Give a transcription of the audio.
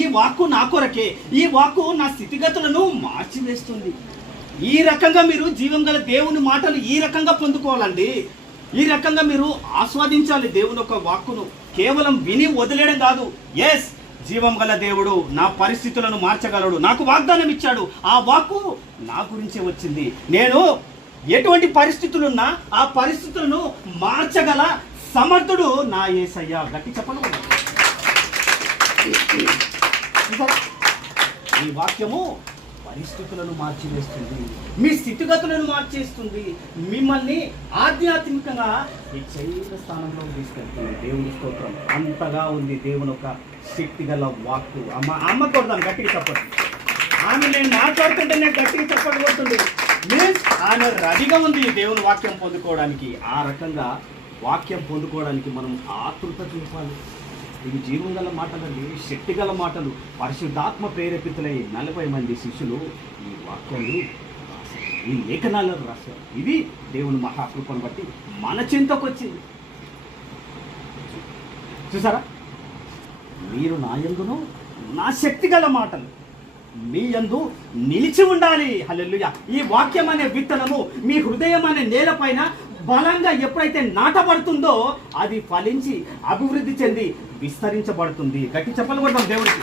ఈ వాక్కు నా కొరకే, ఈ వాక్కు నా స్థితిగతులను మార్చివేస్తుంది. ఈ రకంగా మీరు జీవం గల దేవుని మాటలు ఈ రకంగా పొందుకోవాలండి. ఈ రకంగా మీరు ఆస్వాదించాలి దేవుని యొక్క వాక్కును. కేవలం విని వదిలేయడం కాదు. ఎస్, జీవం గల దేవుడు నా పరిస్థితులను మార్చగలడు, నాకు వాగ్దానం ఇచ్చాడు, ఆ వాక్కు నా గురించే వచ్చింది. నేను ఎటువంటి పరిస్థితులున్నా ఆ పరిస్థితులను మార్చగల సమర్థుడు నా యేసయ్య. గట్టి చెప్పను. ఈ వాక్యము పరిస్థితులను మార్చివేస్తుంది, మీ స్థితిగతులను మార్చేస్తుంది, మిమ్మల్ని ఆధ్యాత్మికంగా హెచ్చైన స్థానంలో తీసుకెళ్తుంది. దేవుని స్తోత్రం. అంతగా ఉంది దేవుని ఒక శక్తి గల వాక్కు. అమ్మ కొడదాను గట్టిగా చెప్పండి. ఆమె నేను మాట్లాడుతుంటే నేను గట్టిగా చెప్పండి కొడుతుంది. మీన్స్ ఆమె రెడీగా ఉంది దేవుని వాక్యం పొందుకోవడానికి. ఆ రకంగా వాక్యం పొందుకోవడానికి మనం ఆతృత చూపాలి. ఇవి జీవం గల మాటలండి, శక్తి గల మాటలు. పరిశుద్ధాత్మ ప్రేరేపితులై 40 మంది శిష్యులు ఈ వాక్యాలు రాశారు, ఈ లేఖనాలను రాశారు. ఇది దేవుని మహాకృపను బట్టి మన చింతకు వచ్చింది. చూసారా, మీరు నా యందును నా శక్తి గల మాటలు మీ యందు నిలిచి ఉండాలి. హల్లెలూయా. ఈ వాక్యం అనే విత్తనము మీ హృదయం అనే నేలపైన బలంగా ఎప్పుడైతే నాటబడుతుందో అది ఫలించి అభివృద్ధి చెంది విస్తరించబడుతుంది. గట్టి చెప్పలు కొడతాం దేవుడికి.